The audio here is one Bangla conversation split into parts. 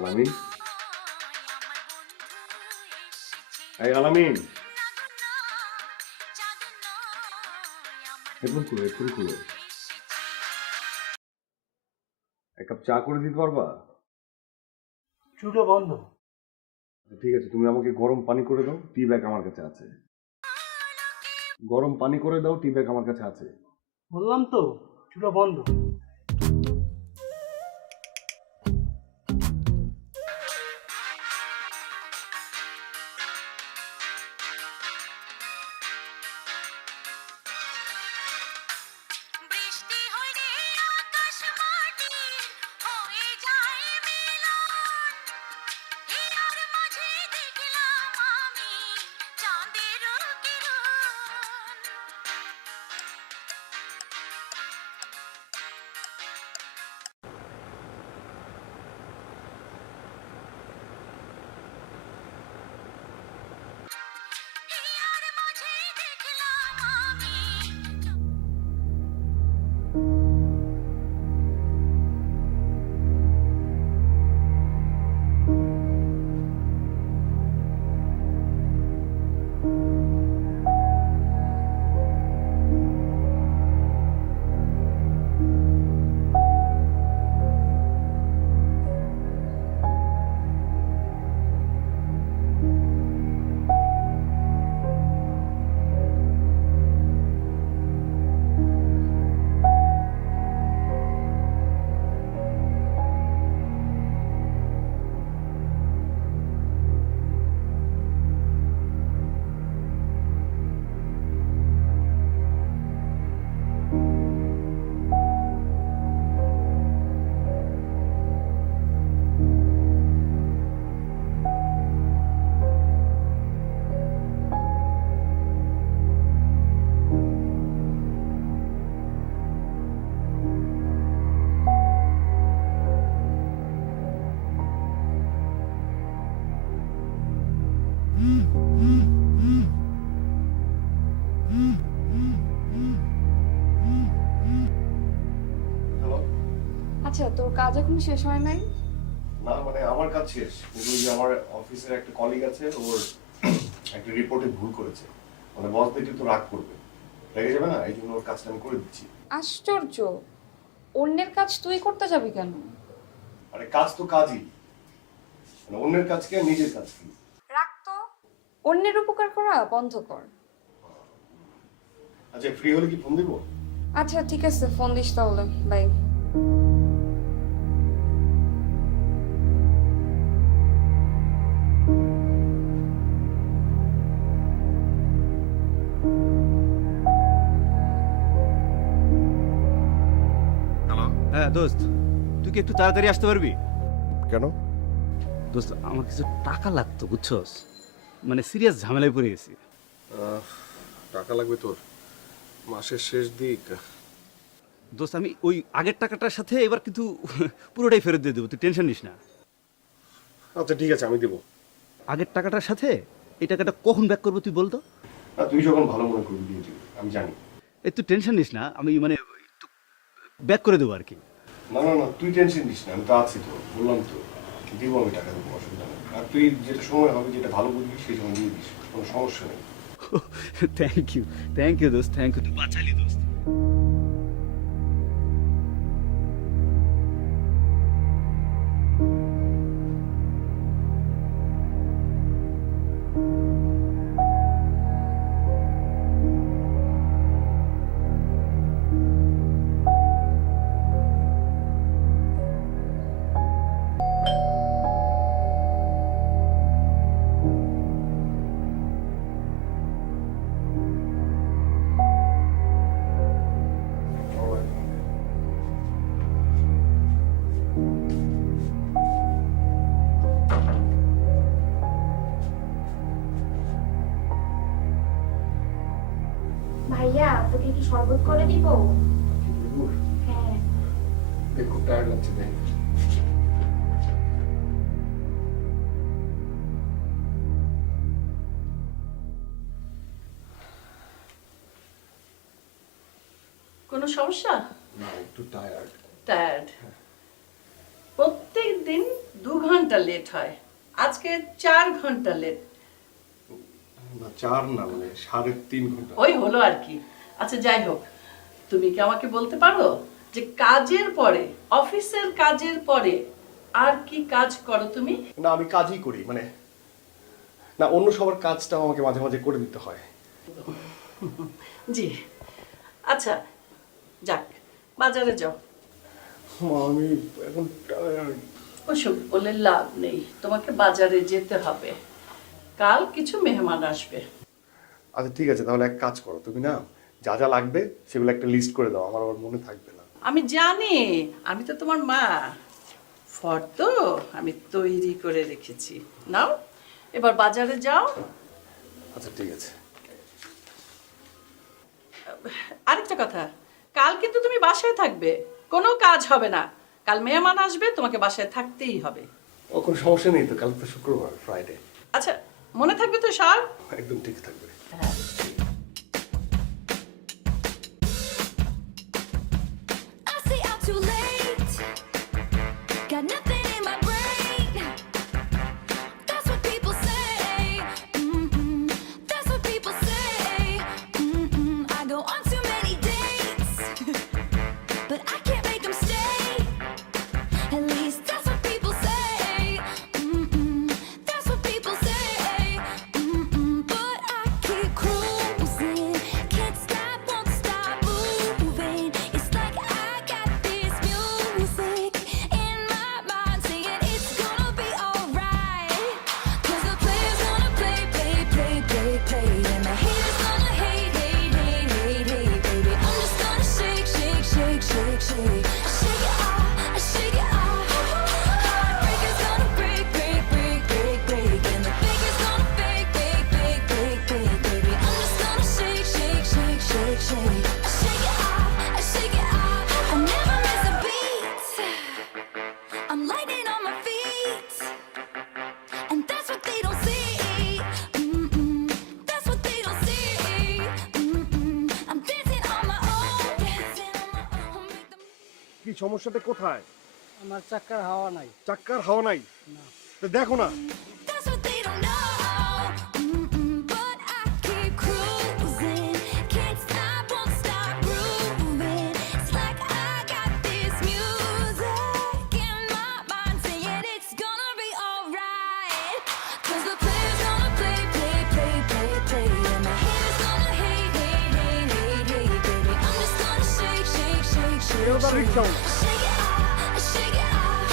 আলামিন, এই আলামিন, হেডফোন খুলো, হেডফোন খুলো। এক কাপ চা করে দিতে পারবা? চুলো বন্ধ। ঠিক আছে, তুমি আমাকে গরম পানি করে দাও, টি ব্যাগ আমার কাছে আছে। গরম পানি করে দাও, টি ব্যাগ আমার কাছে আছে। বললাম তো চুলো বন্ধ। আচ্ছা, তোর কাজ এখন শেষ হয় নাই? না, মানে আমার কাজ শেষ, কিন্তু ওই যে আমার অফিসের একটা কলিগ আছে, ওর একটা রিপোর্টে ভুল করেছে, মানে বস দেখলে তো রাগ করবে, রেগে যাবে না, এই জন্য ওর কাজটা আমি করে দিচ্ছি। আশ্চর্য, অন্যের কাজ তুই করতে যাবি কেন? আরে কাজ তো কাজই, মানে অন্যের কাজ কি আর নিজের কাজ কি? রাখ তো, অন্যের উপকার করা বন্ধ কর। আচ্ছা, ফ্রি হলে কি ফোন দিব? আচ্ছা ঠিক আছে, ফোন দিস তাহলে, বাই। হ্যাঁ দোস্ত, তুই কি একটু তাড়াতাড়ি আসতে পারবি? কেন? দোস্ত, আমার কিছু টাকা লাগতো, বুঝছস? মানে সিরিয়াস ঝামেলায় পড়ে গেছি। টাকা লাগবে তোর? মাসের শেষ দিক। দোস্ত, আমি ওই আগের টাকাটার সাথে এবার কিন্তু পুরোটাই ফেরত দিয়ে দেবো, তুই টেনশন নিস না। আচ্ছা ঠিক আছে, আমি দেবো। আগের টাকাটার সাথে এই টাকাটা কখন ব্যাক করবো তুই বলতো? তুই যখন ভালো মনে করবি দিয়ে দিবি, আমি জানি। এই তুই টেনশন নিস না, আমি মানে ব্যাক করে দেবো আর কি। না না না, তুই টেনশন নিস না, আমি তো আছি তো, বললাম তো দিব, আমি টাকা দেবো, অসুবিধা নেই। আর তুই যেটা সময় হবে, যেটা ভালো বুঝবি সেই সময় দিয়ে দিস, কোনো সমস্যা নেই। থ্যাংক ইউ দোস্ত, থ্যাংক ইউ, তুই বাঁচালি দোস্ত। ভাইয়া তোকে কি শরবত করে দিব? লেবুর? হ্যাঁ। দেখ খুব টায়ার্ড লাগছে দেখ। কোনো সমস্যা? না একটু টায়ার্ড। টায়ার্ড? প্রত্যেক দিন 2 ঘন্টা লেট হয়, আজকে 4 ঘন্টা লেট। না 4 না, মানে 3.5 ঘন্টা। ওই হলো আর কি। আচ্ছা যাই হোক, তুমি কি আমাকে বলতে পারো যে কাজের পরে, অফিসের কাজের পরে আর কি কাজ করো তুমি? না আমি কাজই করি, মানে না অন্য সবার কাজটাও আমাকে মাঝে মাঝে করে দিতে হয়। জি আচ্ছা, যাক বাজারে যাও। মা আমি এখন টায়ার্ড। ওসব বলে লাভ নেই, তোমাকে বাজারে যেতে হবে, কাল কিছু মেহমান আসবে। আচ্ছা ঠিক আছে, তাহলে এক কাজ করো, তুমি না যা যা লাগবে সেগুলো একটা লিস্ট করে দাও, আমার আবার মনে থাকবে না। আমি জানি, আমি তো তোমার মা, ফটো আমি তৈরি করে রেখেছি। নাও এবার বাজারে যাও। আচ্ছা ঠিক আছে। আরেকটা কথা, কাল কিন্তু তুমি বাসায় থাকবে, কোনো কাজ হবে না। কাল মেহমান আসবে, তোমাকে বাসায় থাকতেই হবে। ও কোনো সমস্যা নেই তো, কাল তো শুক্রবার, ফ্রাইডে। আচ্ছা মনে থাকবে তো সব? একদম ঠিক থাকবে। হ্যাঁ। I stay out too late. Got nothing in my brain. That's what people say. Mm-mm. That's what people say. Mm-mm. I go on too many dates, but I can't make them stay. At least that's what people say. Mm-mm. That's what people say. Mm-mm. But I keep cruising, can't stop, won't stop moving. It's like I got this music in my mind saying it's gonna be alright. 'Cause the player's gonna play, play, play, play, play, and the haters gonna hate, hate, hate, hate, hate, baby. I'm just gonna shake, shake, shake, shake, shake. I shake it off, I shake it off. Heartbreaker's gonna break, break, break, break, break, and the faker's gonna fake, fake, fake, fake, fake, baby. I'm just gonna shake, shake, shake, shake, shake. I shake it off, I shake it off. I never miss a beat. I'm lightning on my feet, and that's what they don't see. Mm-mm. That's what they don't see. Mm-mm. I'm dancing on my own, dancing on my own. Make them কি সমস্যাটা কোথায়? আমার চাক্কার হাওয়া নাই। চাক্কার হাওয়া নাই? তো দেখো না। That's what they don't know. Mm-mm, but I keep cruising, can't stop, won't stop grooving. It's like I got this music in my mind saying it's gonna be alright. 'Cause the player's gonna play, play, play, play, play, and the haters gonna hate, hate, hate, hate, hate, baby. I'm just gonna shake, shake, shake, shake, shake. Shake it off, shake it off.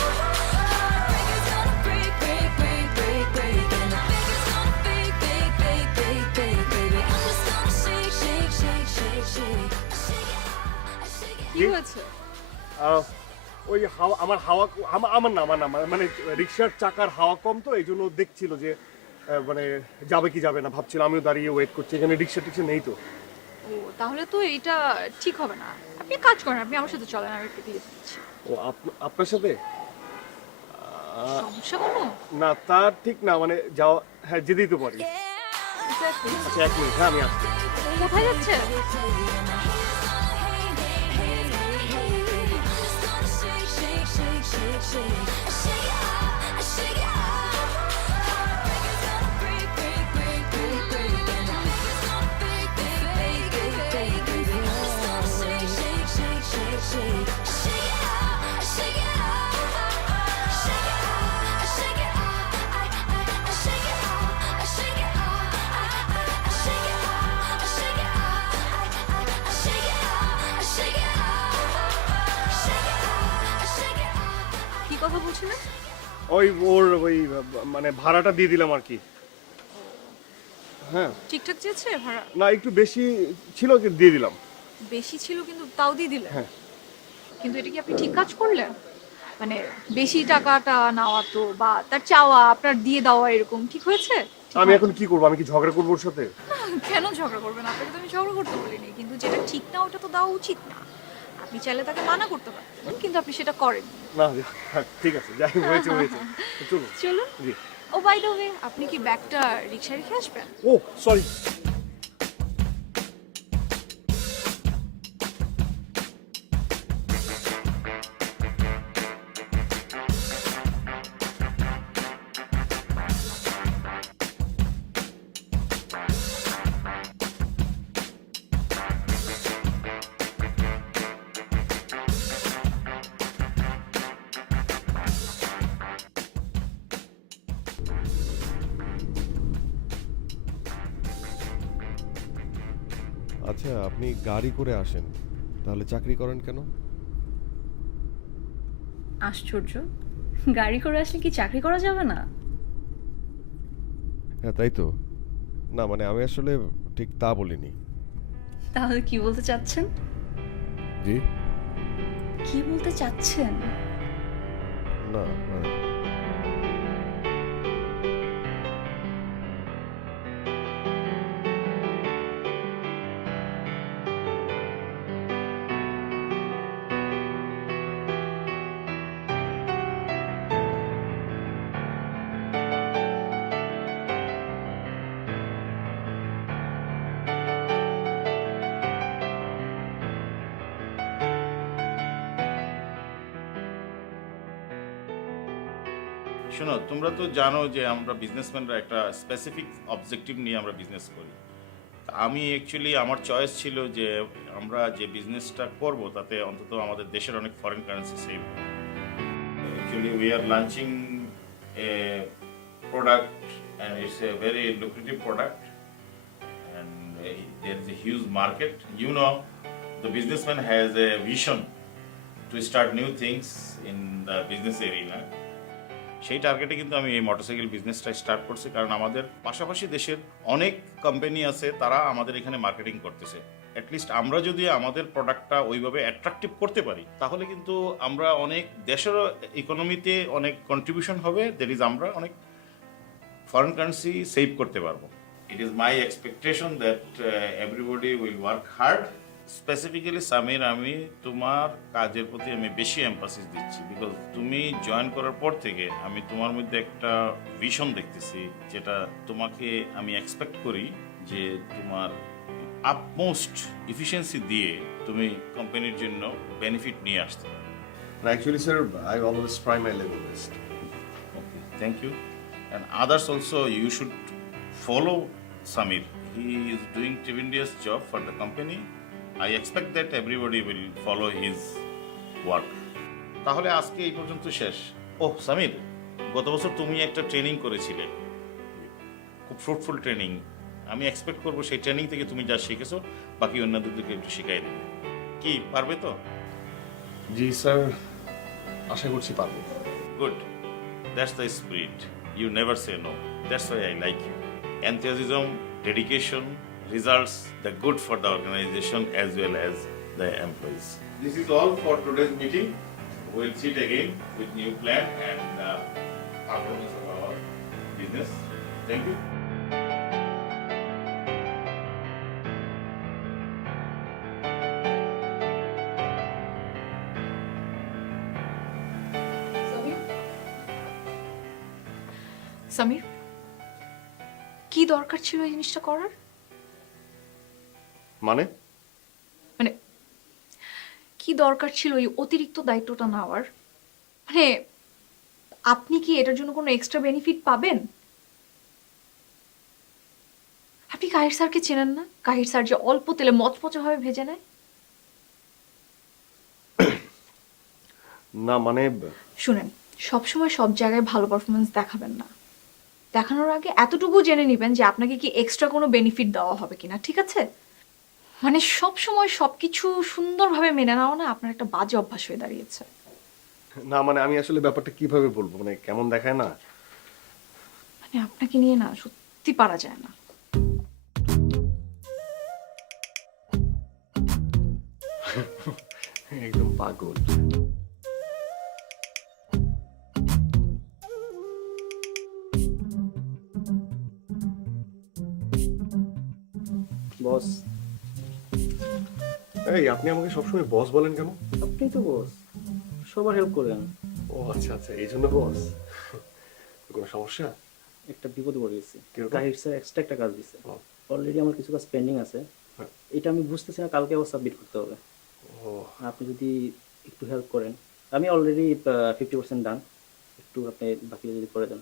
Heartbreaker's gonna break, break, break, break, break, and the faker's gonna fake, fake, fake, fake, fake, baby. I'm just gonna shake, shake, shake, shake, shake. Shake it off, shake it কি হয়েছে? ওই হাওয়া আমার হাওয়া আমার না মানে রিক্সার চাকার হাওয়া কম, তো এই জন্য দেখছিল যে মানে যাবে কি যাবে না, ভাবছিলাম, আমিও দাঁড়িয়ে ওয়েট করছি, এখানে রিক্সা টিক্সা নেই তো। ও তাহলে তো এইটা ঠিক হবে না। আপনি এক কাজ করেন, আপনি আমার সাথে চলেন, আমি একটু দিয়ে দিচ্ছি। ও আপনার সাথে? সমস্যা কোনো? না তার ঠিক না, মানে যাওয়া, হ্যাঁ যেতেই তো পারি। yeah. Exactly. আচ্ছা 1 মিনিট, হ্যাঁ আমি আসছি। কোথায় যাচ্ছে? কি কথা বলছিলেন? ওই মানে ভাড়াটা দিয়ে দিলাম আর কি। হ্যাঁ ঠিকঠাক চেয়েছে ভাড়া? না একটু বেশি ছিল, দিয়ে দিলাম। বেশি ছিল কিন্তু তাও দিয়ে দিলেন? হ্যাঁ। কিন্তু এটা কি আপনি ঠিক কাজ করলেন? মানে বেশি টাকাটা নেওয়া তো বা তার চাওয়া আপনার দিয়ে দেওয়া এরকম ঠিক হয়েছে? আমি এখন কি করবো? আমি কি ঝগড়া করবো ওর সাথে? কেন ঝগড়া করবেন? আপনাকে তো আমি ঝগড়া করতে বলিনি, কিন্তু যেটা ঠিক না ওটা তো দেওয়া উচিত না। আপনি চাইলে তাকে মানা করতে পারতেন, কিন্তু আপনি সেটা করেন। না থাক, ঠিক আছে, যাই হয়েছে হয়েছে, চলুন। চলুন। জি। ও বাই দ্য ওয়ে, আপনি কি ব্যাগটা রিক্সায় রেখে আসবেন? ও সরি। আচ্ছা, আপনি গাড়ি করে আসেন, তাহলে চাকরি করেন কেন? আশ্চর্য, গাড়ি করে আসলে কি চাকরি করা যাবে না? হ্যাঁ তাই তো। না মানে আমি আসলে ঠিক তা বলিনি। তাহলে কি বলতে চাচ্ছেন? জি কি বলতে চাচ্ছেন? না না। শোনো, তোমরা তো জানো যে আমরা বিজনেসম্যানরা একটা স্পেসিফিক অবজেক্টিভ নিয়ে আমরা বিজনেস করি। তা আমি অ্যাকচুয়ালি আমার চয়েস ছিল যে আমরা যে বিজনেসটা করব তাতে অন্তত আমাদের দেশের অনেক foreign currency save. Actually we are launching a product and it's a very lucrative product and there is a huge market. You know, the businessman has a vision to start new things in the business area. সেই টার্গেটে কিন্তু আমি এই মোটরসাইকেল বিজনেসটা স্টার্ট করছি, কারণ আমাদের পাশাপাশি দেশের অনেক কোম্পানি আছে, তারা আমাদের এখানে মার্কেটিং করতেছে। অ্যাটলিস্ট আমরা যদি আমাদের প্রোডাক্টটা ওইভাবে অ্যাট্রাকটিভ করতে পারি তাহলে কিন্তু আমরা অনেক দেশেরও ইকোনমিতে অনেক কন্ট্রিবিউশন হবে, দ্যাট ইজ আমরা অনেক ফরেন কারেন্সি সেভ করতে পারবো। It is my expectation that everybody will work hard. Specifically Samir, আমি তোমার কাজের প্রতি আমি বেশি এমফাসিস দিচ্ছি, বিকজ তুমি জয়েন করার পর থেকে আমি তোমার মধ্যে একটা ভিশন দেখতেছি, যেটা তোমাকে আমি এক্সপেক্ট করি যে তোমার আপমোস্ট এফিসিয়েন্সি দিয়ে তুমি কোম্পানির জন্য বেনিফিট নিয়ে আসতে পারো। Actually, sir, I always try my level best. Okay, thank you. And others also, you should follow Samir. He is doing tremendous job for the company. I expect that everybody will follow his work. তাহলে আজকে এই পর্যন্ত শেষ। ওহ সামির, গত বছর তুমি একটা ট্রেনিং করেছিলে, খুব ফ্রুটফুল ট্রেনিং। আমি এক্সপেক্ট করবো সেই ট্রেনিং থেকে তুমি যা শিখেছো বাকি অন্যদেরকে একটু শিখাই দেবে। কি পারবে তো? জি স্যার, আশা করছি পারবো। Good. That's the spirit. You never say no. That's why I like you. Enthusiasm, dedication, results, the good for the organization as well as the employees. This is all for today's meeting. We'll sit again with new plan and performance of our business. Thank you. Samir, কি দরকার ছিল এই জিনিসটা করার? মানে মানে কি দরকার ছিল এই অতিরিক্ত দায়িত্বটা নেওয়ার? মানে আপনি কি এটার জন্য কোনো এক্সট্রা বেনিফিট পাবেন? আপনি কাহির স্যারকে চেনেন না? কাহির স্যার যে অল্প তেলে মচমচে ভাবে ভেজে নেয়। না মানে শুনেন, সবসময় সব জায়গায় ভালো পারফরমেন্স দেখাবেন না। দেখানোর আগে এতটুকু জেনে নেবেন যে আপনাকে কি এক্সট্রা কোনো বেনিফিট দেওয়া হবে কিনা, ঠিক আছে? মানে সব সময় সবকিছু সুন্দরভাবে মেনে নেওয়া না আপনার একটা বাজে অভ্যাস হয়ে দাঁড়িয়েছে। না মানে আমি আসলে ব্যাপারটা কিভাবে বলবো, মানে কেমন দেখায় না, মানে আপনাকে নিয়ে না সত্যি পারা যায় না। একদম পাগল। বস। এই আপনি আমাকে সবসময় বস বলেন কেন? আপনি তো বস, সবার হেল্প করেন। ও আচ্ছা আচ্ছা, এই জন্য বস। কোনো সমস্যা? একটা বিপদে পড়ে গেছি। কিরকম? তাহির স্যার এক্সট্রা একটা কাজ দিচ্ছে। ও। অলরেডি আমার কিছু কাজ পেন্ডিং আছে। হ্যাঁ। এটা আমি বুঝতেছি না, কালকে আবার সাবমিট করতে হবে। ও আপনি যদি একটু হেল্প করেন, আমি অলরেডি 50% ডান, একটু আপনি বাকিটা যদি করে দেন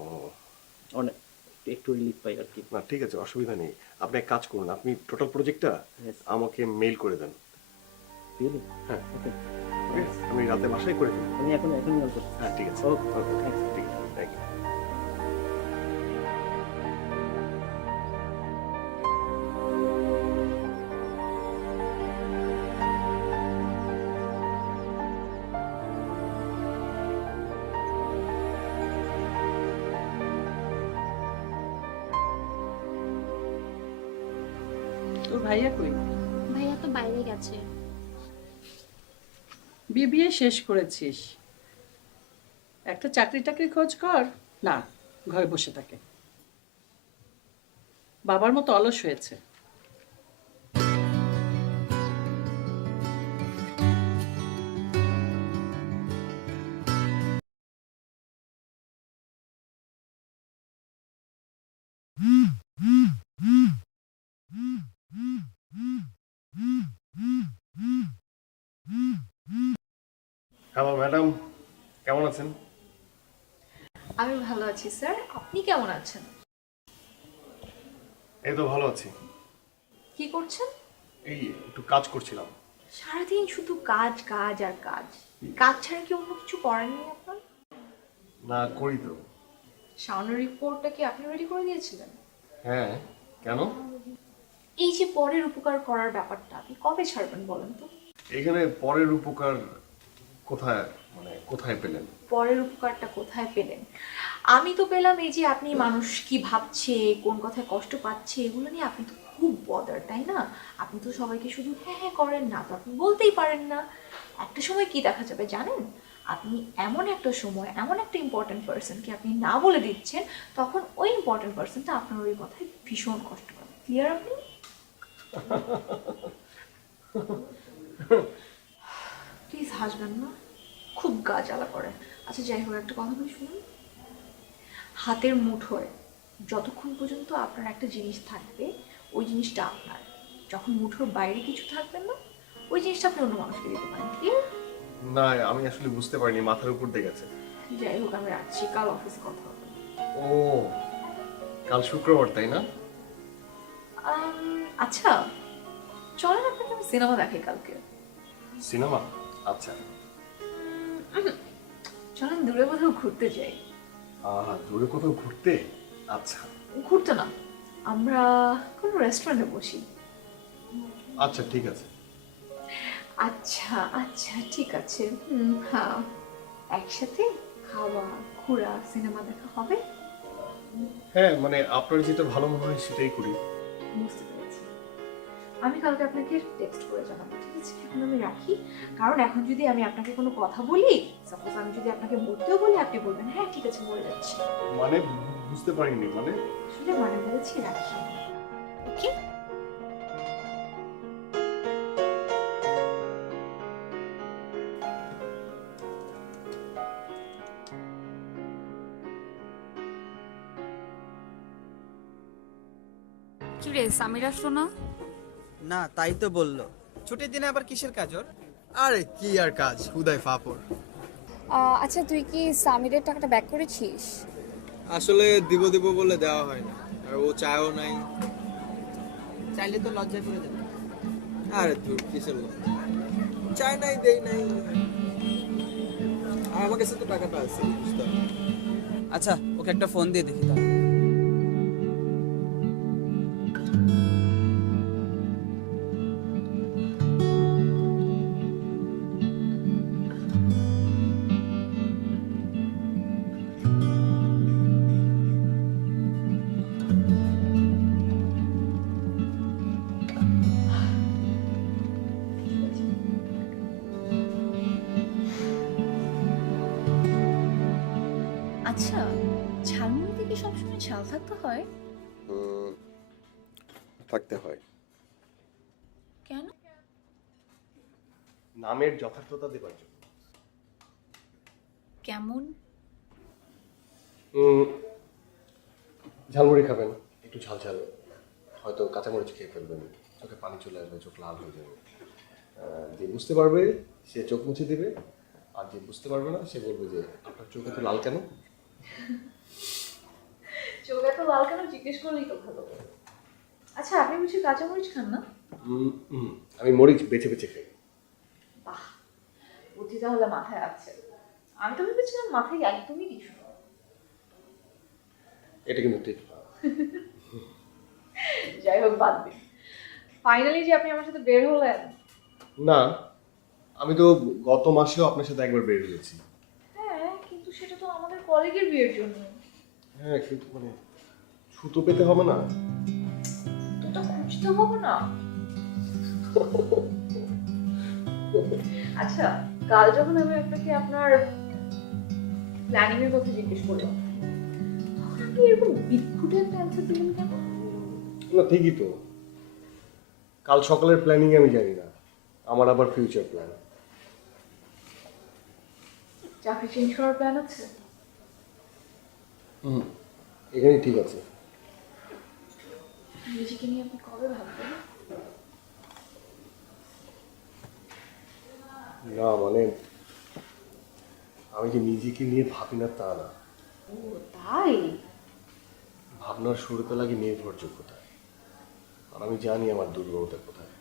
ও অনেক একটু রিলিফ পাই আর কি। না ঠিক আছে, অসুবিধা নেই। আপনি এক কাজ করুন, আপনি টোটাল প্রজেক্টটা Yes. আমাকে মেইল করে দেন। রিয়েলি? হ্যাঁ। ওকে, ওকে, আমি রাতে বাসায় করে দেব। আমি এখন মেল করছি। হ্যাঁ ঠিক আছে। ওকে, ওকে থ্যাঙ্কস। ঠিক আছে, থ্যাংক ইউ। তোর ভাইয়া কই? ভাইয়া তো বাইরে গেছে। বিবিএ শেষ করেছিস, একটা চাকরি টাকরি খোঁজ কর না, ঘরে বসে থাকে। বাবার মতো অলস হয়েছে। হ্যালো ম্যাডাম, কেমন আছেন? আমি ভালো আছি স্যার, আপনি কেমন আছেন? এই তো ভালো আছি। কি করছেন? এই একটু কাজ করছিলাম। সারাদিন শুধু কাজ কাজ আর কাজ। কাজ ছাড়া কি অন্য কিছু করার নেই আপনার? না করি তো। শাওনের রিপোর্টটা কি আপনি রেডি করে দিয়েছিলেন? হ্যাঁ, কেন? এই যে পরের উপকার করার ব্যাপারটা আপনি কবে ছাড়বেন বলেন তো? এখানে পরের উপকার কোথায়, মানে কোথায় পেলেন? পরের উপকারটা কোথায় পেলেন? আমি তো পেলাম এই যে আপনি মানুষ কি ভাবছে, কোন কথায় কষ্ট পাচ্ছে, এগুলো নিয়ে আপনি তো খুব বদার, তাই না? আপনি তো সবাইকে শুধু হ্যাঁ হ্যাঁ করেন না, তো আপনি বলতেই পারেন না। একটা সময় কি দেখা যাবে জানেন? আপনি এমন একটা সময় এমন একটা ইম্পর্টেন্ট পার্সনকে আপনি না বলে দিচ্ছেন, তখন ওই ইম্পর্টেন্ট পার্সনটা আপনার ওই কথায় ভীষণ কষ্ট পাবে। ক্লিয়ার আপনি? প্লিজ হাসবেন না, খুব গা জ্বালা করে। আচ্ছা যাই হোক, একটা কথা বলি শুনুন। হাতের মুঠোয় যতক্ষণ পর্যন্ত আপনার একটা জিনিস থাকবে, ওই জিনিসটা আপনার। যখন মুঠোর বাইরে কিছু থাকবে না, ওই জিনিসটা আপনি অন্য মানুষকে দিতে পারেন। ক্লিয়ার? না আমি আসলে বুঝতে পারিনি, মাথার উপর দিয়ে গেছে। যাই হোক, আমি রাখছি, কাল অফিসে কথা হবে। ও কাল শুক্রবার তাই না? আচ্ছা চলেন আপনাকে আমি সিনেমা দেখাই কালকে। সিনেমা? আচ্ছা। চলেন দূরে কোথাও ঘুরতে যাই। দূরে কোথাও ঘুরতে? আচ্ছা ঘুরতে না, আমরা কোনো রেস্টুরেন্টে বসি। আচ্ছা ঠিক আছে। আচ্ছা আচ্ছা ঠিক আছে। হ্যাঁ, একসাথে খাওয়া ঘোরা সিনেমা দেখা হবে। হ্যাঁ মানে আপনার যেটা ভালো মনে হয় সেটাই করি। বুঝতে পেরেছি, আমি কালকে আপনাকে টেক্সট করে জানাবো, ঠিক আছে? এখন আমি রাখি, কারণ এখন যদি আমি আপনাকে কোনো কথা বলি, সাপোজ আমি যদি আপনাকে মরতেও বলি, আপনি বলবেন হ্যাঁ ঠিক আছে মরে যাচ্ছি। মানে বুঝতে পারিনি, মানে আসলে মানে বলেছি, রাখি। ওকে। কি রে, সামির আসলো না? না তাই তো বললো, ছুটির দিনে আবার কিসের কাজ ওর? আরে কি আর কাজ, হুদাই ফাপড়। আচ্ছা তুই কি সামিরের টাকাটা ব্যাক করেছিস? আসলে দিব দিব বলে দেওয়া হয় না, আর ও চায়ও নাই। চাইলে তো লজ্জায় পড়ে যাবে। আরে দূর, কিসের লজ্জা, চাই নাই দেই নাই। আর আমার কাছে তো টাকাটা আছে, বুঝতে হবে। আচ্ছা ওকে একটা ফোন দিয়ে দেখি তাহলে। আচ্ছা ঝালমুড়িতে কি সবসময় ঝাল থাকতে হয়? থাকতে হয়। কেন? নামের যথার্থতা দেবার জন্য। কেমন? ঝালমুড়ি খাবেন, একটু ঝাল ঝাল, হয়তো কাঁচামরিচ খেয়ে ফেলবেন, চোখে পানি চলে আসবে, চোখ লাল হয়ে যাবে। যে বুঝতে পারবে সে চোখ মুছে দেবে, আর যে বুঝতে পারবে না সে বলবে যে আপনার চোখ এত লাল কেন। চোখ এত লাল কেন জিজ্ঞেস করলেই তো ভালো। আচ্ছা, আপনি বুঝি কাঁচামরিচ খান না? আমি মরিচ বেছে বেছে খাই। বাহ, বুদ্ধি তাহলে মাথায় আছে। আমি তো ভেবেছিলাম মাথায় একদমই কিছু না। এটা কিন্তু ঠিক না। যাই হোক, বাদ দিন। ফাইনালি যে আপনি আমার সাথে বের হলেন। না, আমি তো গত মাসেও আপনার সাথে একবার বের হয়েছি। হ্যাঁ, কিন্তু সেটা তো আমাদের কলিগের বিয়ের জন্য। হ্যাঁ, কিন্তু মানে ছুতো পেতে হবে না? ওটা খুঁজতে হবে না। আচ্ছা, কাল যখন আমি আপনাকে আপনার প্ল্যানিং এর কথা জিজ্ঞেস করলাম, তখন আপনি এরকম বিদ্ঘুটে একটা অ্যান্সার দিলেন কেন? না, ঠিকই তো। কাল সকালের প্ল্যানিং আমি জানি না, আমার আবার ফিউচার প্ল্যান। চাকরি চেঞ্জ করার প্ল্যান আছে? এখানে ঠিক আছে। নিজেকে নিয়ে আপনি কবে ভাববেন? না মানে, আমি যে নিজেকে নিয়ে ভাবি না তা না। ও তাই? ভাবনার শুরুতে লাগে নির্ভরযোগ্যতা, আর আমি জানি আমার দুর্বলতা কোথায়।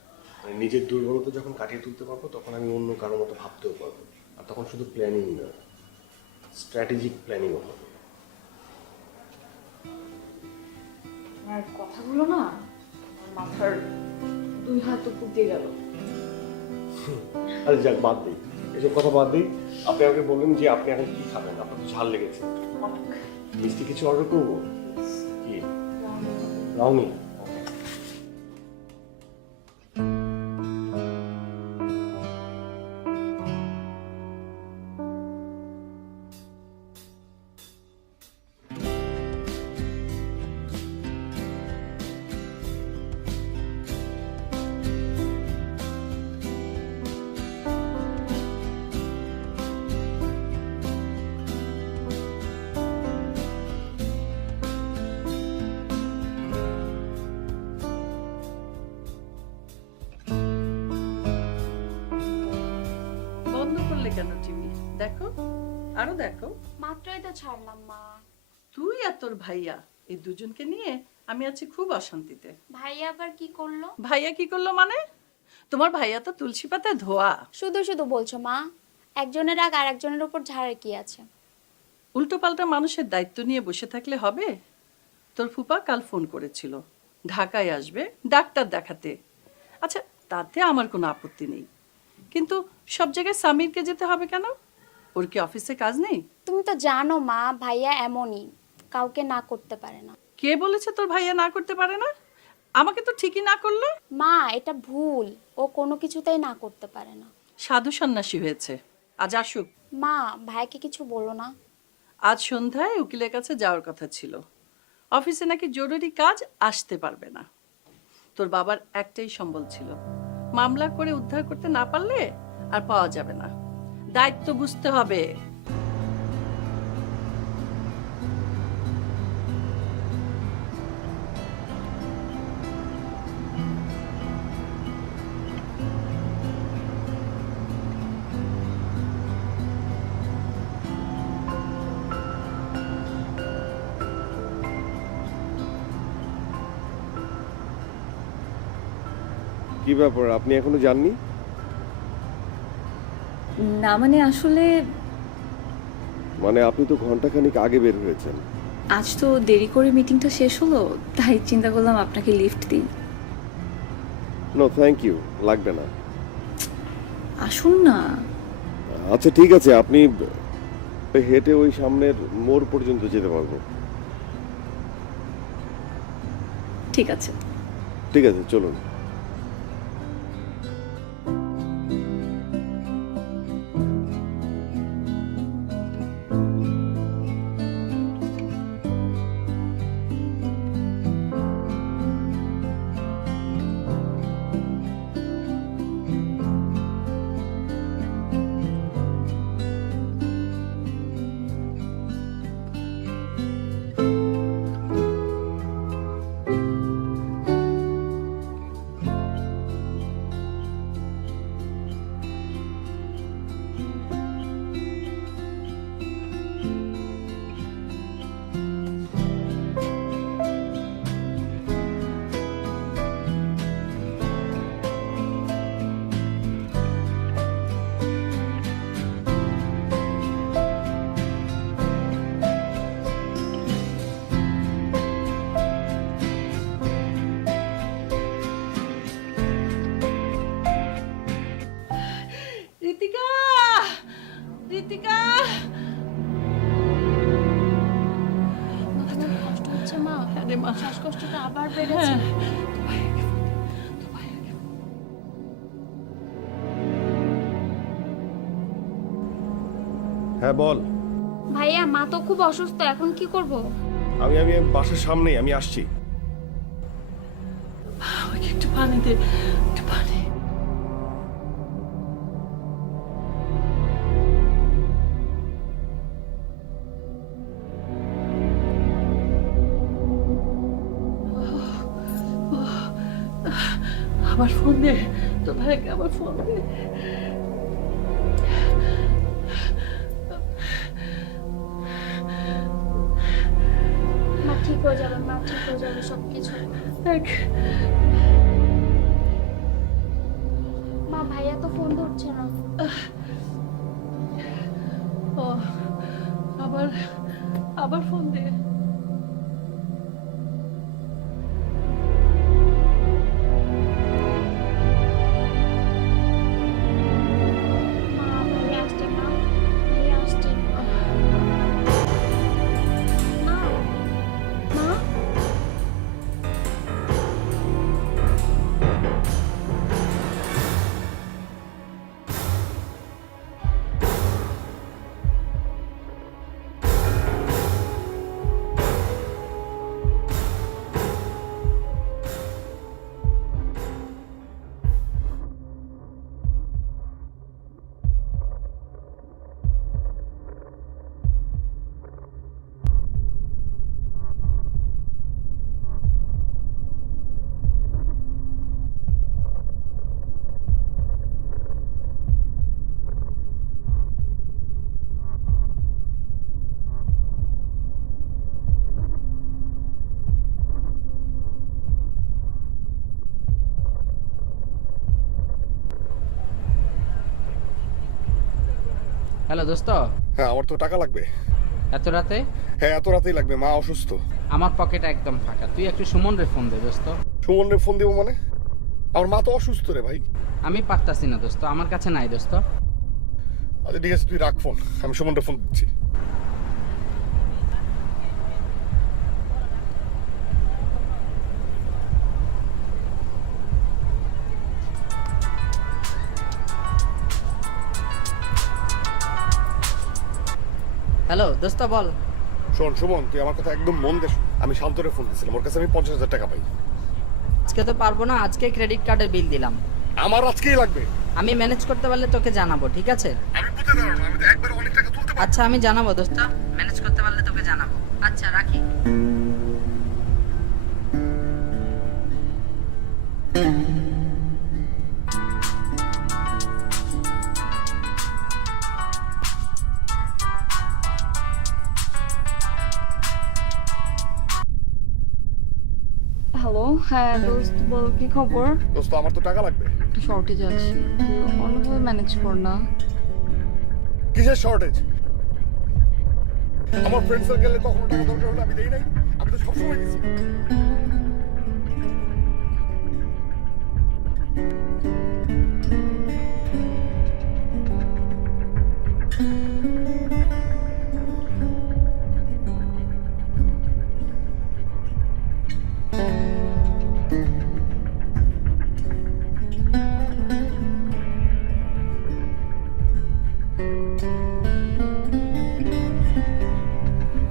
মানে নিজের দুর্বলতা যখন কাটিয়ে তুলতে পারবো, তখন আমি অন্য কারোর মতো ভাবতেও পারবো। আর তখন শুধু প্ল্যানিং না, স্ট্র্যাটেজিক প্ল্যানিংও হবে। আমার কথাগুলো না আমার মাথার 2 হাত উপর দিয়ে গেল। আরে যাক, বাদ দিই এসব কথা, বাদ দিই। আপনি আমাকে বললেন যে আপনি এখন কি খাবেন, আপনার তো ঝাল লেগেছে। মিষ্টি কিছু অর্ডার করবো? কি? ব্রাউনি? বন্ধ করলে কেন টিভি? দেখো, আরো দেখো। মাত্রই তো ছাড়লাম মা। তুই আর তোর ভাইয়া এই দুজনকে নিয়ে আমি আছি খুব অশান্তিতে। ভাইয়া আবার কি করলো? ভাইয়া কি করলো মানে? তোমার ভাইয়া তো তুলসী পাতায় ধোয়া। শুধু শুধু বলছো মা। একজনের রাগ আর একজনের উপর ঝাড়ার কি আছে? উল্টোপাল্টা মানুষের দায়িত্ব নিয়ে বসে থাকলে হবে? তোর ফুপা কাল ফোন করেছিল, ঢাকায় আসবে ডাক্তার দেখাতে। আচ্ছা, তাতে আমার কোনো আপত্তি নেই, কিন্তু সব জায়গায় সামিরকে যেতে হবে কেন? ওর কি অফিসে কাজ নেই? তুমি তো জানো মা, ভাইয়া এমনই, কাউকে না করতে পারে না। কে বলেছে তোর ভাইয়া না করতে পারে না? আমাকে তো ঠিকই না করলো। মা, এটা ভুল। ও কোনো কিছুতেই না করতে পারে না। সাধু সন্ন্যাসী হয়েছে, আজ আসুক। মা, ভাইকে কিছু বলো না। আজ সন্ধ্যায় উকিলের কাছে যাওয়ার কথা ছিল, অফিসে নাকি জরুরি কাজ, আসতে পারবে না। তোর বাবার একটাই সম্বল ছিল, মামলা করে উদ্ধার করতে না পারলে আর পাওয়া যাবে না। দায়িত্ব বুঝতে হবে। কি ব্যাপার, আপনি এখনো যাননি? না মানে আসলে মানে আপনি তো ঘন্টাখানিক আগে বের হয়েছেন। আজ তো দেরি করে মিটিংটা শেষ হলো, তাই চিন্তা করলাম আপনাকে লিফট দিই। নো থ্যাংক ইউ, লাগবে না। আসুন না। আচ্ছা ঠিক আছে, আপনি হেঁটে ওই সামনের মোড় পর্যন্ত যেতে পারবো। ঠিক আছে। ঠিক আছে, চলুন। আবার বেড়েছে? হ্যাঁ বল। ভাইয়া মা তো খুব অসুস্থ, এখন কি করব? আমি আমি বাসার সামনেই, আমি আসছি। আমাকে একটু পানি দে, একটু পানি। আমার ফোন দে, তোর ভাইকে আমার ফোন দে। মা ঠিক হয়ে যাবে, মা ঠিক হয়ে যাবে সবকিছু। দেখ মা ভাইয়া তো ফোন ধরছে না। ও আবার আবার ফোন দে। মা ভাইয়া আসছে, মা ভাইয়া আসছে। মা মা হ্যালো দোস্ত, হ্যাঁ আমার তো টাকা লাগবে। এত রাতে? হ্যাঁ এত রাতেই লাগবে, মা অসুস্থ। আমার পকেট একদম ফাঁকা, তুই একটু সুমন রে ফোন দে দোস্ত। সুমনরে ফোন দেবো মানে? আমার মা তো অসুস্থ রে ভাই। আমি পারতাছি না দোস্ত, আমার কাছে নাই দোস্ত। আচ্ছা ঠিক আছে, তুই রাখ ফোন, আমি সুমনরে ফোন দিচ্ছি। হ্যালো দোস্ত বল। শোন সুমন, তুই আমার কথা একদম মন দে শোন। আমি শান্তরে ফোন দিয়েছিলাম, ওর কাছে আমি 50,000 টাকা পাই। আজকে তো পারবো না, আজকে ক্রেডিট কার্ডের বিল দিলাম। আমার আজকেই লাগবে। আমি ম্যানেজ করতে পারলে তোকে জানাবো, ঠিক আছে? আমি বুঝতে পারবো, আমি তো একবার অনেক টাকা তুলতে পারবো। আচ্ছা আমি জানাবো দোস্ত, ম্যানেজ করতে পারলে তোকে জানাবো। আচ্ছা রাখি। হ্যালো, হ্যাঁ দোস্ত বল, কি খবর? দোস্ত আমার তো টাকা লাগবে। একটু শর্টেজ আছে, তুই অন্যভাবে ম্যানেজ কর না। কিসের শর্টেজ? আমার ফ্রেন্ড সার্কেলে কখনো টাকা দরকার হলে আমি দেই নাই, আমি তো সবসময় দিছি।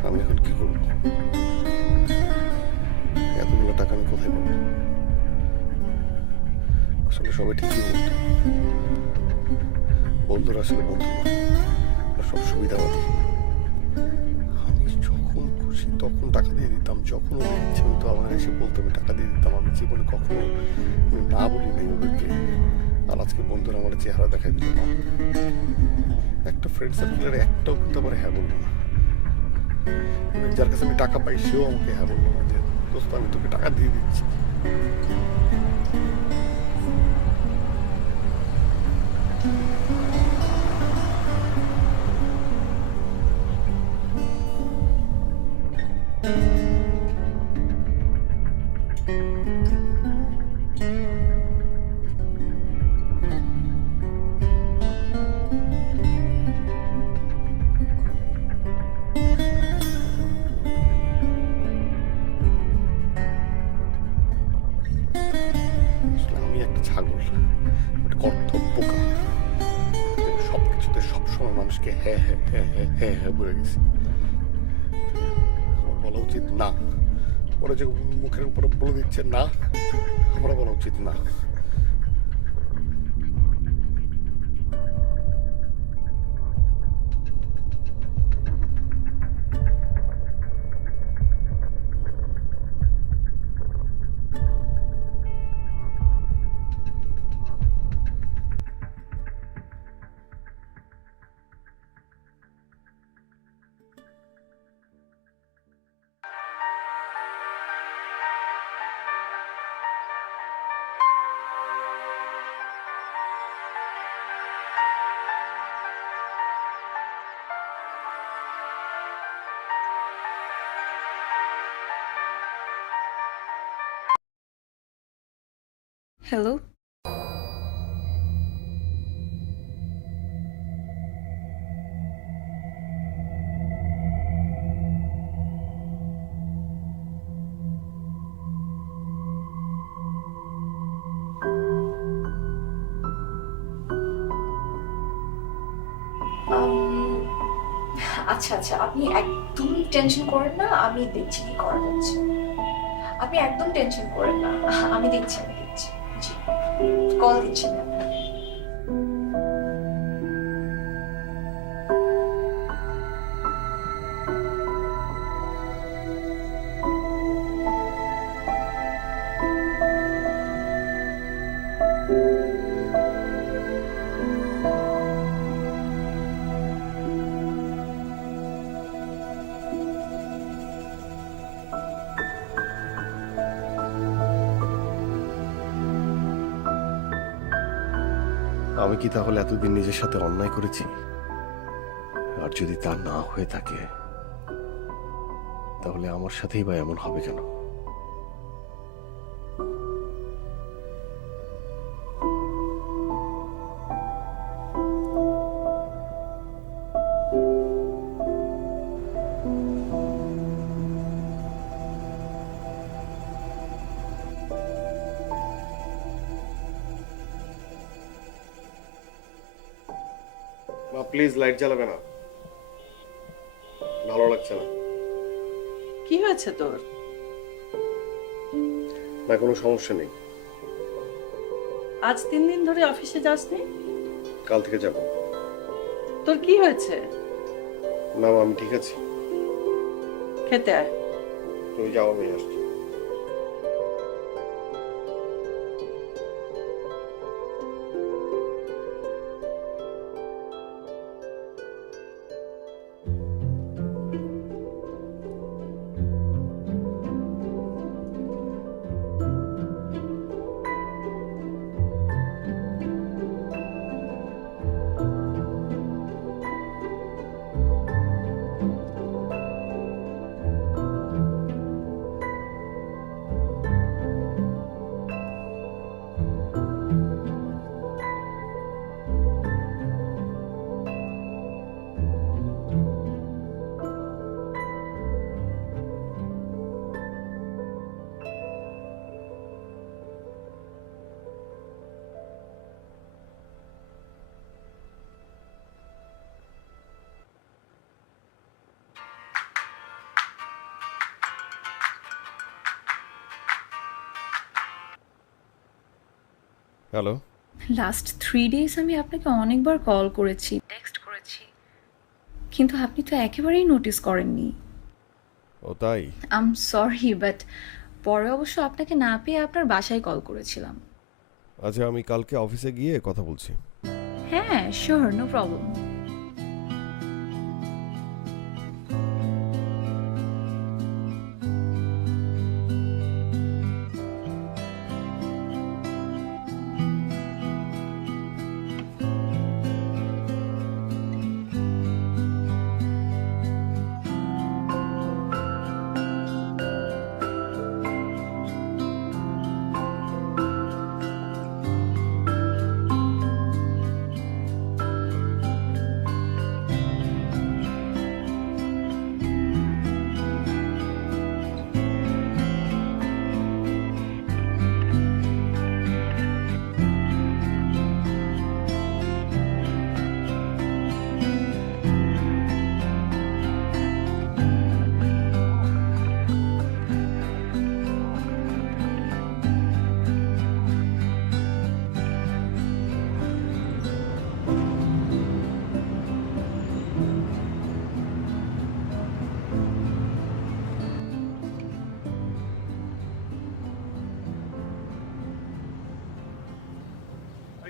আমি এখন কি করবো? এতগুলো টাকা আমি কোথায় পাবো? আসলে সবাই ঠিকই বলতো, বন্ধুরা আসলে বন্ধু না, ওরা সব সুবিধাবাদী। আমি যখন খুশি তখন টাকা দিয়ে দিতাম, যখন ওদের ইচ্ছে হতো আমার এসে বলতো আমি টাকা দিয়ে দিতাম। আমি জীবনে কখনো আমি না বলি নাই ওদেরকে। আর আজকে বন্ধুরা আমার চেহারা দেখাই দিল না। একটা ফ্রেন্ড সার্কেলের একটাও কিন্তু আমার হ্যাঁ বললো না। যার কাছে আমি টাকা পাই সেও আমাকে হ্যাঁ বললো না যে দোস্ত আমি তোকে টাকা দিয়ে দিচ্ছি। একটা ছাগল, একটা কর্তব্য বোকা। সব কিছুতে সবসময় মানুষকে হ্যাঁ হ্যাঁ হ্যাঁ হ্যাঁ হ্যাঁ হ্যাঁ বলে গেছি। আমার বলা উচিত না, ওরা যে মুখের উপরে বলে দিচ্ছে না, আমরা বলা উচিত না। হ্যালো, আচ্ছা আচ্ছা, আপনি একদম টেনশন করেন না, আমি দেখছি কি করা যাচ্ছে। আপনি একদম টেনশন করেন না, আমি দেখছি জি, কল দিচ্ছি না। আমি কি তাহলে এতদিন নিজের সাথে অন্যায় করেছি? আর যদি তা না হয়ে থাকে, তাহলে আমার সাথেই বা এমন হবে কেন? প্লিজ লাইট জ্বালাবে না, ভালো লাগছে না। কি হয়েছে তোর? না, কোনো সমস্যা নেই। আজ 3 দিন ধরে অফিসে যাসনি? কাল থেকে যাব। তোর কি হয়েছে? না আমি ঠিক আছি। খেতে আয়। তুমি যাও, আমি আসছি। হ্যালো। লাস্ট 3 ডেজ আমি আপনাকে অনেকবার কল করেছি, টেক্সট করেছি, কিন্তু আপনি তো একেবারেই নোটিস করেননি। ও তাই? আই এম সরি, বাট পরে অবশ্য আপনাকে না পেয়ে আপনার বাসায় কল করেছিলাম। আচ্ছা, আমি কালকে অফিসে গিয়ে কথা বলছি। হ্যাঁ শিওর, নো প্রবলেম।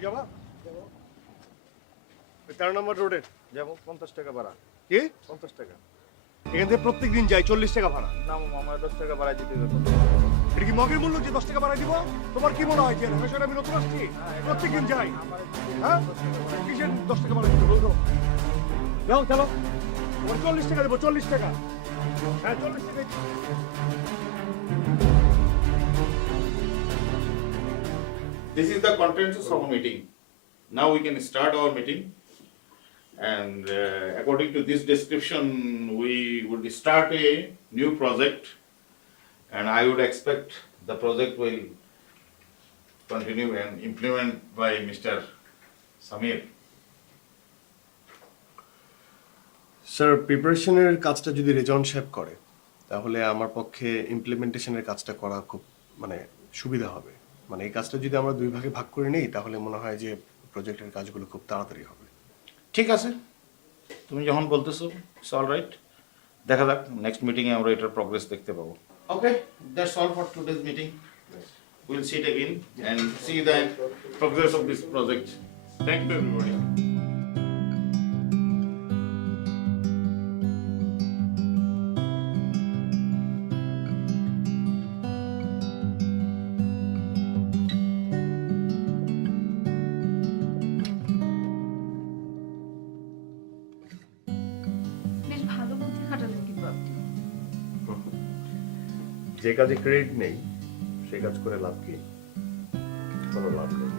যাবা 13 নম্বর রোডে যাবো 50 টাকা ভাড়া। কি 50 টাকা। এখান থেকে প্রত্যেকদিন যাই 40 টাকা ভাড়া। না আমার 10 টাকা ভাড়া দিতে হবে। এটা কি মগের মূল্য যে 10 টাকা ভাড়া দিব? তোমার কি মনে হয় যে হেমেশ্বর আমি নতুন আসছি প্রত্যেকদিন যাই? হ্যাঁ কিসের 10 টাকা ভাড়া দিতে বলতো? যাও চলো, তোমার 40 টাকা দেবো, 40 টাকা। হ্যাঁ 40 টাকা। This is the contents of our meeting. Now we can start our meeting. And according to this description, we would start a new project. And I would expect the project will continue and implement by Mr. Samir. Sir প্রিপারেশনের কাজটা যদি রেজন সাহেব করে তাহলে আমার পক্ষে ইমপ্লিমেন্টেশনের কাজটা করা খুব মানে সুবিধা হবে। মানে এই কাজটা যদি আমরা দুই ভাগে ভাগ করে নিই তাহলে মনে হয় যে প্রজেক্টের কাজগুলো খুব তাড়াতাড়ি হবে। ঠিক আছে, তুমি যখন বলতেছো ইটস অল রাইট। দেখা যাক নেক্সট মিটিংয়ে আমরা এটার প্রগ্রেস দেখতে পাবো। Okay, that's all for today's meeting. Will sit again and see the progress of this project. Thank you everybody. বেশ ভালো বুদ্ধি খাটালেন কিন্তু আপনি। যে কাজে ক্রেডিট নেই সে কাজ করে লাভ কি? কোনো লাভ নেই।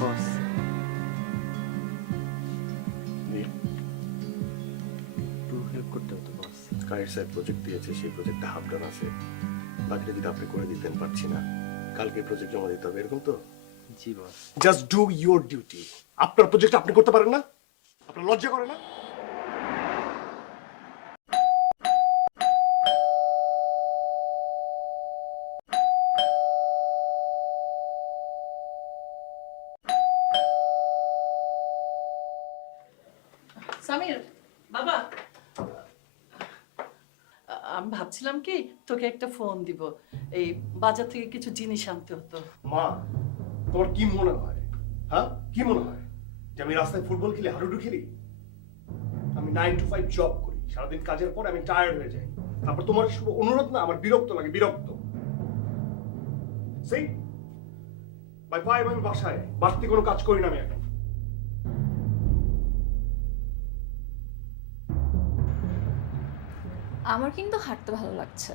বস একটু হেল্প করতে হতো বস। কাহির সাহেব প্রজেক্ট দিয়েছে, সেই প্রজেক্টটা হাফ ডান আছে, বাকিটা যদি আপনি করে দিতেন পারছি না, কালকে প্রজেক্ট জমা দিতে হবে, এরকম তো? জি boss. Just do your duty. আপনার প্রজেক্ট আপনি করতে পারেন না? আপনার লজ্জা করে না? সামির বাবা, আমি ভাবছিলাম কি তোকে একটা ফোন দিব, এই বাজার থেকে কিছু জিনিস আনতে হতো। মা, তোমার কি মনে হয়? হ্যাঁ, কি মনে হয় যে আমি রাস্তায় ফুটবল খেলি, হাডুডু খেলি? আমি 9 to 5 জব করি, সারাদিন কাজের পর আমি টায়ার্ড হয়ে যাই, তারপর তোমার শুধু অনুরোধ না, আমার বিরক্ত লাগে, বিরক্ত। সেই বাই 5 আমি বাসায় বাড়তি কোনো কাজ করি না আমি এখন। আমার কিন্তু হাঁটতে ভালো লাগছে,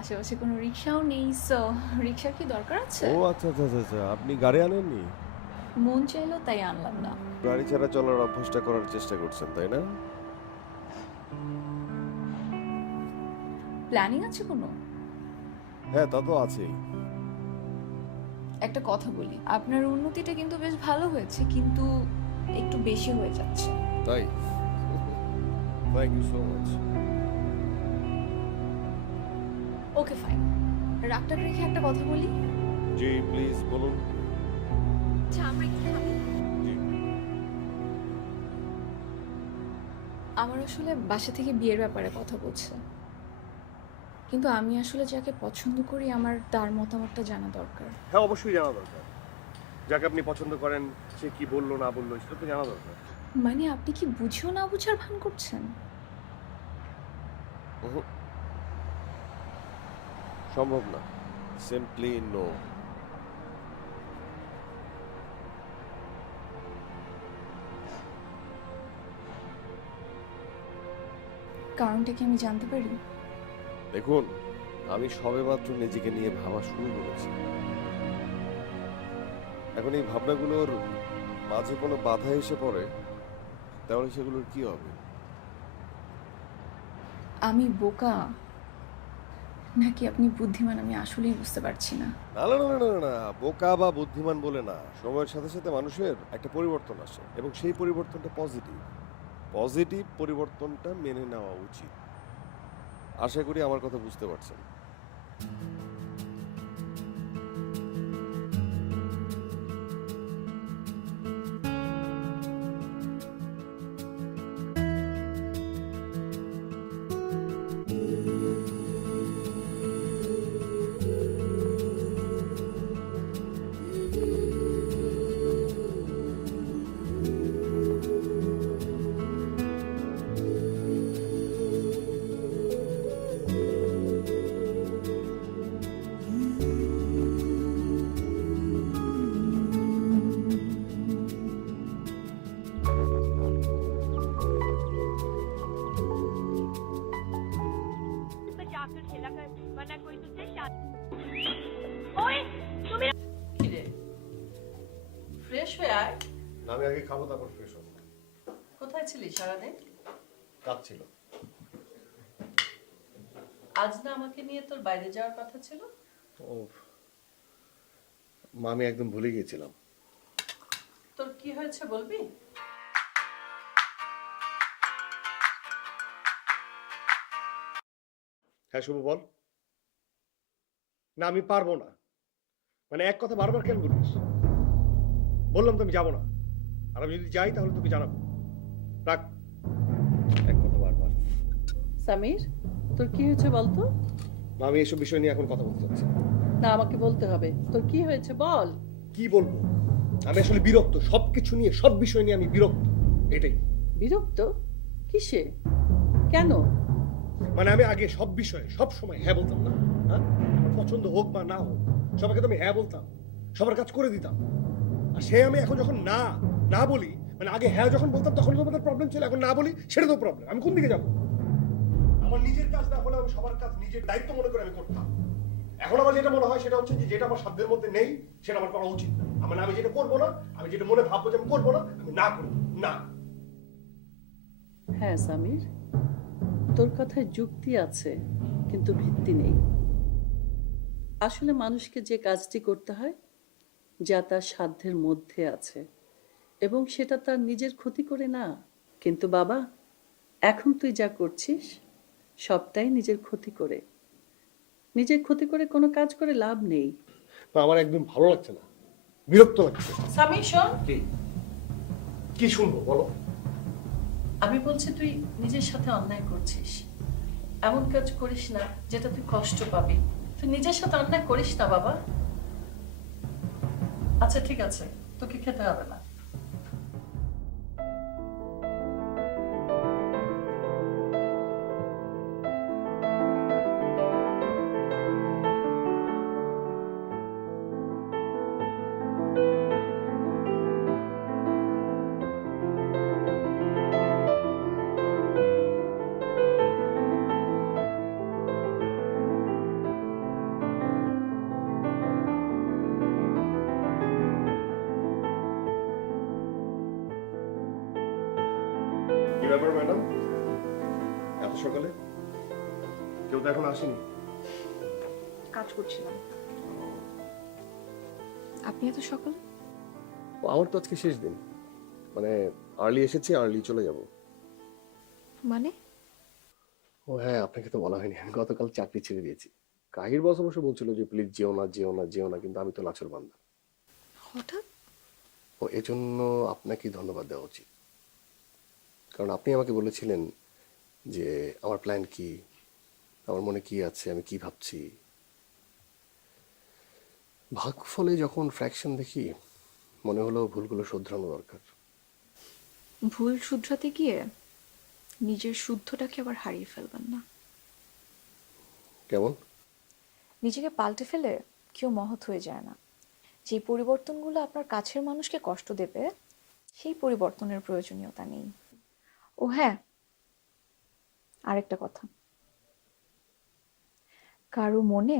আশেপাশে কোনো রিক্সাও নেই, সো রিক্সার কি দরকার আছে? ও আচ্ছা আচ্ছা আচ্ছা আচ্ছা, আপনি গাড়ি আনেননি? মন চাইলো তাই আনলাম না। গাড়ি ছাড়া চলার অভ্যাসটা করার চেষ্টা করছেন তাই না? প্ল্যানিং আছে কোনো? হ্যাঁ তা তো আছেই। একটা কথা বলি, আপনার উন্নতিটা কিন্তু বেশ ভালো হয়েছে, কিন্তু একটু বেশি হয়ে যাচ্ছে। তাই? Thank you so much. Okay fine, রাগটা রেখে একটা কথা বলি। জি প্লিজ বলুন। আচ্ছা, আমরা একটু থামি। জি। আমার আসলে বাসা থেকে বিয়ের ব্যাপারে কথা বলছে, কিন্তু আমি আসলে যাকে পছন্দ করি আমার তার মতামতটা জানা দরকার। হ্যাঁ অবশ্যই জানা দরকার। যাকে আপনি পছন্দ করেন সে কি বললো না বললো সেটা তো জানা দরকার। মানে আপনি কি বুঝেও না বুঝার ভান করছেন? সম্ভব না, সিম্পলি নো। কারণটা কি আমি জানতে পারি? দেখুন, আমি সবেমাত্র নিজেকে নিয়ে ভাবা শুরু করেছি। এখন এই ভাবনাগুলোর মাঝে কোনো বাধা এসে পড়ে তাহলে সেগুলোর কি হবে? আমি বোকা নাকি আপনি বুদ্ধিমান আমি আসলেই বুঝতে পারছি না। না না না না না, বোকা বা বুদ্ধিমান বলে না, সময়ের সাথে সাথে মানুষের একটা পরিবর্তন আসে এবং সেই পরিবর্তনটা পজিটিভ। পজিটিভ পরিবর্তনটা মেনে নেওয়া উচিত। আশা করি আমার কথা বুঝতে পারছেন। কি রে ফ্রেশ হয়ে আয়। না, আমি আগে খাবো তারপর ফ্রেশ হবো। কোথায় ছিলি সারাদিন? কাজ ছিল। আজ না আমাকে নিয়ে তোর বাইরে যাওয়ার কথা ছিল? ও মা, আমি একদম ভুলে গিয়েছিলাম। তোর কি হয়েছে বলবি? হ্যাঁ শুভ, বল। না, আমি পারবো না। মানে এক কথা বারবার কেন বলিস? বললাম তো আমি যাবো না। আর আমি যদি যাই তাহলে তোকে জানাবো। রাখ, এক কথা বারবার। সামির, তোর কি হয়েছে বলতো? মা, আমি এসব বিষয় নিয়ে এখন কথা বলতে চাচ্ছি না। না, আমাকে বলতে হবে। তোর কি হয়েছে বল। কি বলবো? আমি আসলে বিরক্ত, সবকিছু নিয়ে, সব বিষয় নিয়ে আমি বিরক্ত, এটাই। বিরক্ত? কিসে? কেন? মানে আমি আগে সব বিষয়ে সব সময় হ্যাঁ বলতাম না। হ্যাঁ, আমার পছন্দ হোক বা না হোক সবাইকে তো আমি হ্যাঁ বলতাম, সবার কাজ করে দিতাম। আর সে আমি এখন যখন না না বলি, মানে আগে হ্যাঁ যখন বলতাম তখন তো আমাদের প্রবলেম ছিল, এখন না বলি সেটা তো প্রবলেম। আমি কোন দিকে যাবো? আমার নিজের কাজ না হলে আমি সবার কাজ নিজের দায়িত্ব মনে করে আমি করতাম। এখন আমার যেটা মনে হয় সেটা হচ্ছে যে যেটা আমার সাধ্যের মধ্যে নেই সেটা আমার করা উচিত না। মানে আমি যেটা করবো না, আমি যেটা মনে ভাববো যে আমি করবো না, আমি না করবো না। হ্যাঁ সামির, তোর কথায় যুক্তি আছে কিন্তু ভিত্তি নেই। আসলে মানুষকে যে কাজটি করতে হয় যা তার সাধ্যের মধ্যে আছে এবং সেটা তার নিজের ক্ষতি করে না। কিন্তু বাবা, এখন তুই যা করছিস সবটাই নিজের ক্ষতি করে। নিজের ক্ষতি করে কোনো কাজ করে লাভ নেই। আমার একদম ভালো লাগছে না, বিরক্ত লাগছে। সামির শোন, কি শুনবো বলো? আমি বলছি তুই নিজের সাথে অন্যায় করছিস। এমন কাজ করিস না যেটা তুই কষ্ট পাবি। তুই নিজের সাথে অন্যায় করিস না বাবা। আচ্ছা ঠিক আছে, তোকে খেতে হবে না। কি ব্যাপার ম্যাডাম, এত সকালে? কেউ তো এখন আসেনি। কাজ করছিলাম। আপনি এত সকালে? আমার তো আজকে শেষ দিন, মানে আর্লি এসেছি, আর্লি চলে যাব। মানে? ও হ্যাঁ, আপনাকে তো বলা হয়নি, আমি গতকাল চাকরি ছেড়ে দিয়েছি। কাহির বস অবশ্য বলছিল যে প্লিজ যেও না যেও না যেও না, কিন্তু আমি তো নাচর বান্দা। হঠাৎ? ও এজন্য আপনাকে ধন্যবাদ দেওয়া উচিত, কারণ আপনি আমাকে বলেছিলেন যে আমার প্ল্যান কি, আমার মনে কি আছে, আমি কি ভাবছি। ভাগফলে যখন ফ্র্যাকশন দেখি মনে হলো ভুলগুলো শুধরানো দরকার। ভুল শুধরাতে গিয়ে নিজের শুদ্ধটাকে আবার হারিয়ে ফেলবেন না। কেমন? নিজেকে পাল্টে ফেলে কেউ মহৎ হয়ে যায় না। যে পরিবর্তনগুলো আপনার কাছের মানুষকে কষ্ট দেবে সেই পরিবর্তনের প্রয়োজনীয়তা নেই। ও হ্যাঁ, আরেকটা কথা, কারো মনে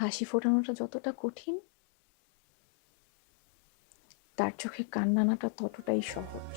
হাসি ফোটানোটা যতটা কঠিন তার চোখে কান্নানাটা ততটাই সহজ।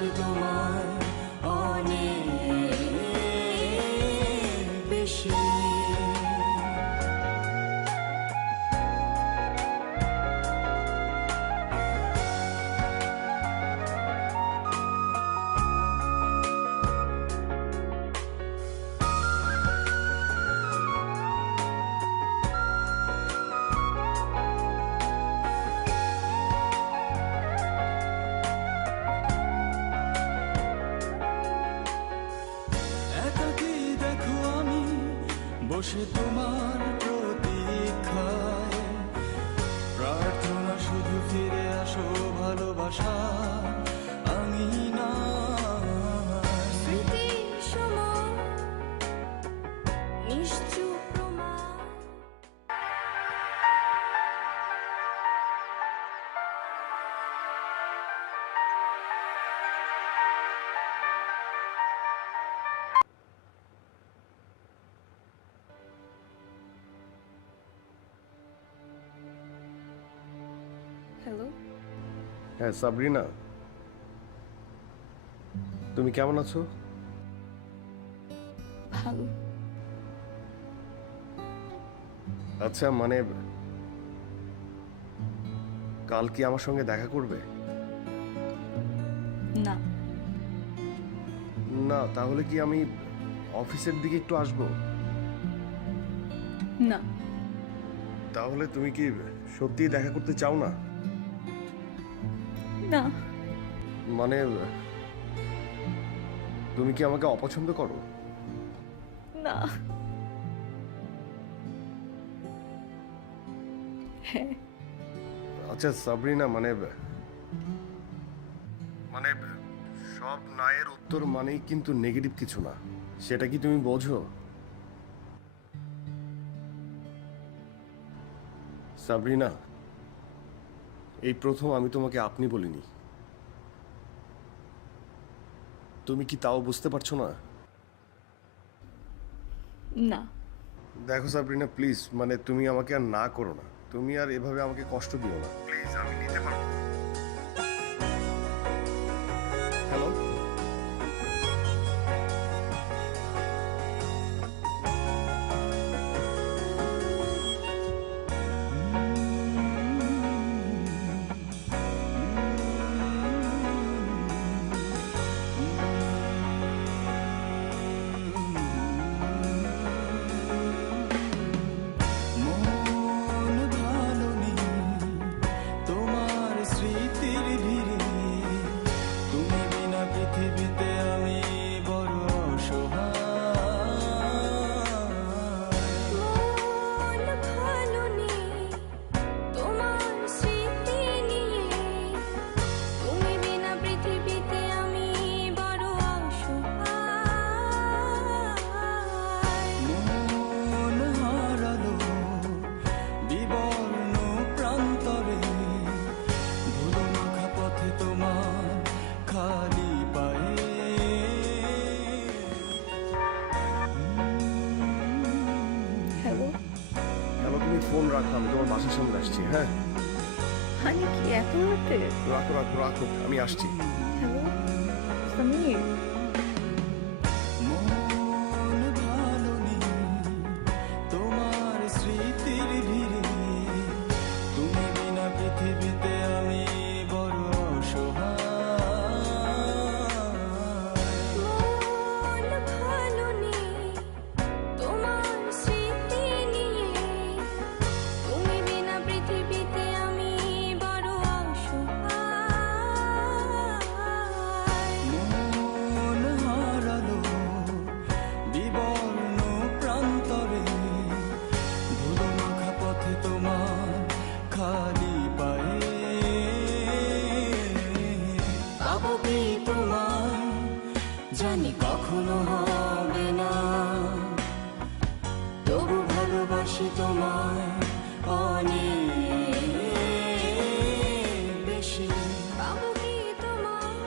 ভালোবাসি তোমায় অনেক বেশি। একাকী দেখো আমি বসে তোমার প্রতীক্ষায়, প্রার্থনা শুধু ফিরে আসো ভালোবাসা আমি না। স্মৃতি সমান নিশ্চুপ প্রমাণ। হ্যালো, হ্যাঁ সাবরিনা, তুমি কেমন আছো? ভালো। আচ্ছা মানে কাল কি আমার সঙ্গে দেখা করবে? না। না, তাহলে কি আমি অফিসের দিকে একটু আসবো? না। তাহলে তুমি কি সত্যিই দেখা করতে চাও না? না। মানে তুমি কি আমাকে অপছন্দ করো? না। হ্যাঁ। আচ্ছা সাবরিনা, মানে মানে সব নায়ের উত্তর মানেই কিন্তু নেগেটিভ কিছু না, সেটা কি তুমি বোঝো? সাবরিনা, এই প্রথম আমি তোমাকে আপনি বলিনি। তুমি কি তাও বুঝতে পারছো না? না। দেখো সাবরিনা প্লিজ, মানে তুমি আমাকে আর না করো না, তুমি আর এভাবে আমাকে কষ্ট দিও না প্লিজ, আমি নিতে পারবো না। হ্যালো, মন ভালো নেই তোমার স্মৃতির ভিড়ে, তুমি বিনা পৃথিবীতে আমি বড় অসহায়। মন ভালো নেই তোমার স্মৃতি নিয়ে, তুমি বিনা পৃথিবীতে আমি বড় অসহায়। মন হারালো বিবর্ণ প্রান্তরে, ধুলো মাখা পথে তোমার খালি পায়ে। হ্যালো, হ্যালো, তুমি ফোন রাখো, আমি তোমার বাসার সামনে আসছি। হ্যাঁ হানি কি এত রাতে? রাখো রাখো রাখো, আমি আসছি। হ্যালো সমীর, মন ভালো নেই তোমার স্মৃতির ভিড়ে, তুমি বিনা পৃথিবীতে আমি বড় অসহায়। মন ভালো নেই তোমার স্মৃতি নিয়ে, তুমি বিনা পৃথিবীতে আমি বড় অসহায়। মন হারালো বিবর্ণ প্রান্তরে, ধুলো মাখা পথে তোমার খালি পায়ে। পাবো কি তোমায় জানি কখনো হবে না, তবু ভালোবাসি তোমায় অনেক বেশি। পাবো কি তোমায়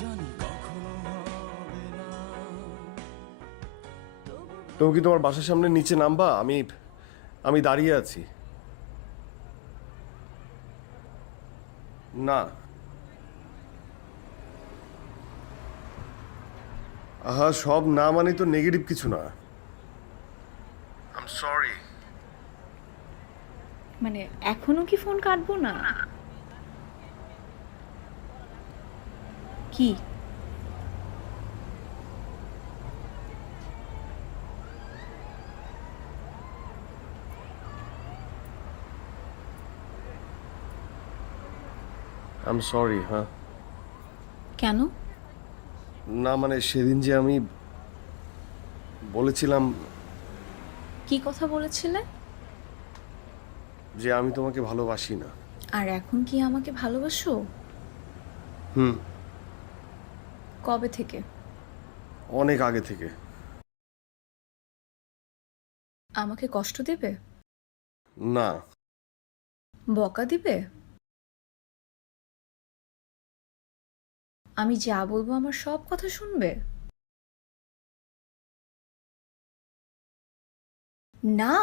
জানি কখনো হবে না, তুমি কি তোমার বাসার সামনে নিচে নামবা? আমি দাঁড়িয়ে আছি। না আহা, সব না মানে তো নেগেটিভ কিছু না। I am sorry. মানে এখনো কি ফোন কাটবো না? কি? I am sorry. হ্যাঁ, কেন? না মানে সেদিন যে আমি বলেছিলাম কি কথা বলেছিলে? যে আমি তোমাকে ভালোবাসি না। আর এখন কি আমাকে ভালোবাসো? হুম, কবে থেকে? অনেক আগে থেকে। আমাকে কষ্ট দেবে? না, বকা দিবে? আমি যা বলবো আমার সব কথা শুনবে? না।